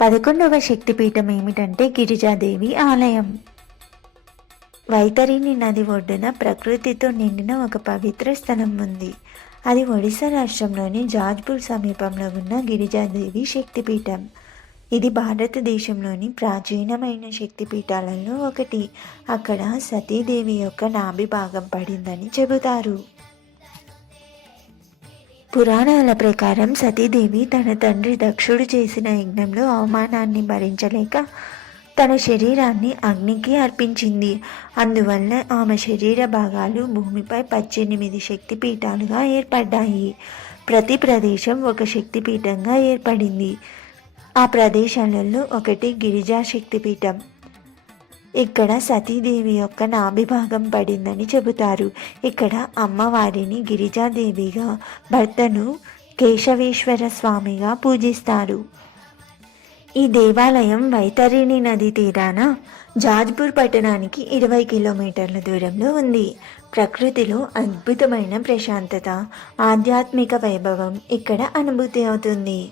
పదకొండవ శక్తిపీఠం ఏమిటంటే గిరిజాదేవి ఆలయం. వైతరిణి నది ఒడ్డున ప్రకృతితో నిండిన ఒక పవిత్ర స్థలం ఉంది. అది ఒడిశా రాష్ట్రంలోని జాజ్పూర్ సమీపంలో ఉన్న గిరిజాదేవి శక్తిపీఠం. ఇది భారతదేశంలోని ప్రాచీనమైన శక్తిపీఠాలలో ఒకటి. అక్కడ సతీదేవి యొక్క నాభి భాగం పడిందని చెబుతారు. పురాణాల ప్రకారం సతీదేవి తన తండ్రి దక్షుడు చేసిన యజ్ఞంలో అవమానాన్ని భరించలేక తన శరీరాన్ని అగ్నికి అర్పించింది. అందువల్ల ఆమె శరీర భాగాలు భూమిపై పద్దెనిమిది శక్తిపీఠాలుగా ఏర్పడ్డాయి. ప్రతి ప్రదేశం ఒక శక్తిపీఠంగా ఏర్పడింది. ఆ ప్రదేశాలలో ఒకటి గిరిజా శక్తిపీఠం. ఇక్కడ సతీదేవి యొక్క నాభిభాగం పడిందని చెబుతారు. ఇక్కడ అమ్మవారిని గిరిజాదేవిగా భర్తను కేశవేశ్వర స్వామిగా పూజిస్తారు. ఈ దేవాలయం వైతరిణి నది తీరాన జాజ్పూర్ పట్టణానికి ఇరవై కిలోమీటర్ల దూరంలో ఉంది. ప్రకృతిలో అద్భుతమైన ప్రశాంతత ఆధ్యాత్మిక వైభవం ఇక్కడ అనుభూతి అవుతుంది.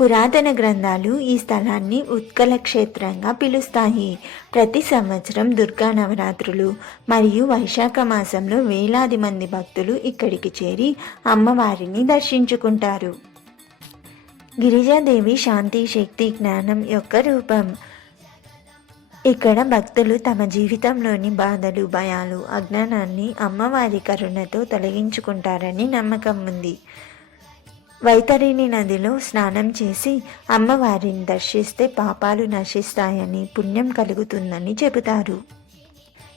పురాతన గ్రంథాలు ఈ స్థలాన్ని ఉత్కల క్షేత్రంగా పిలుస్తాయి. ప్రతి సంవత్సరం దుర్గా నవరాత్రులు మరియు వైశాఖ మాసంలో వేలాది మంది భక్తులు ఇక్కడికి చేరి అమ్మవారిని దర్శించుకుంటారు. గిరిజాదేవి శాంతి శక్తి జ్ఞానం యొక్క రూపం. ఇక్కడ భక్తులు తమ జీవితంలోని బాధలు భయాలు అజ్ఞానాన్ని అమ్మవారి కరుణతో తొలగించుకుంటారని నమ్మకం ఉంది. వైతరిణి నదిలో స్నానం చేసి అమ్మవారిని దర్శిస్తే పాపాలు నశిస్తాయని పుణ్యం కలుగుతుందని చెబుతారు.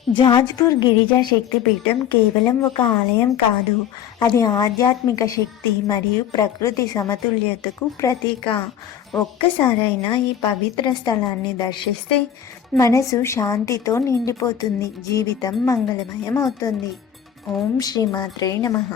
జాజ్పూర్ గిరిజా శక్తిపీఠం కేవలం ఒక ఆలయం కాదు అది ఆధ్యాత్మిక శక్తి మరియు ప్రకృతి సమతుల్యతకు ప్రతీక. ఒక్కసారైనా ఈ పవిత్ర స్థలాన్ని దర్శిస్తే మనసు శాంతితో నిండిపోతుంది జీవితం మంగళమయం అవుతుంది ఓం శ్రీమాత్రే నమః.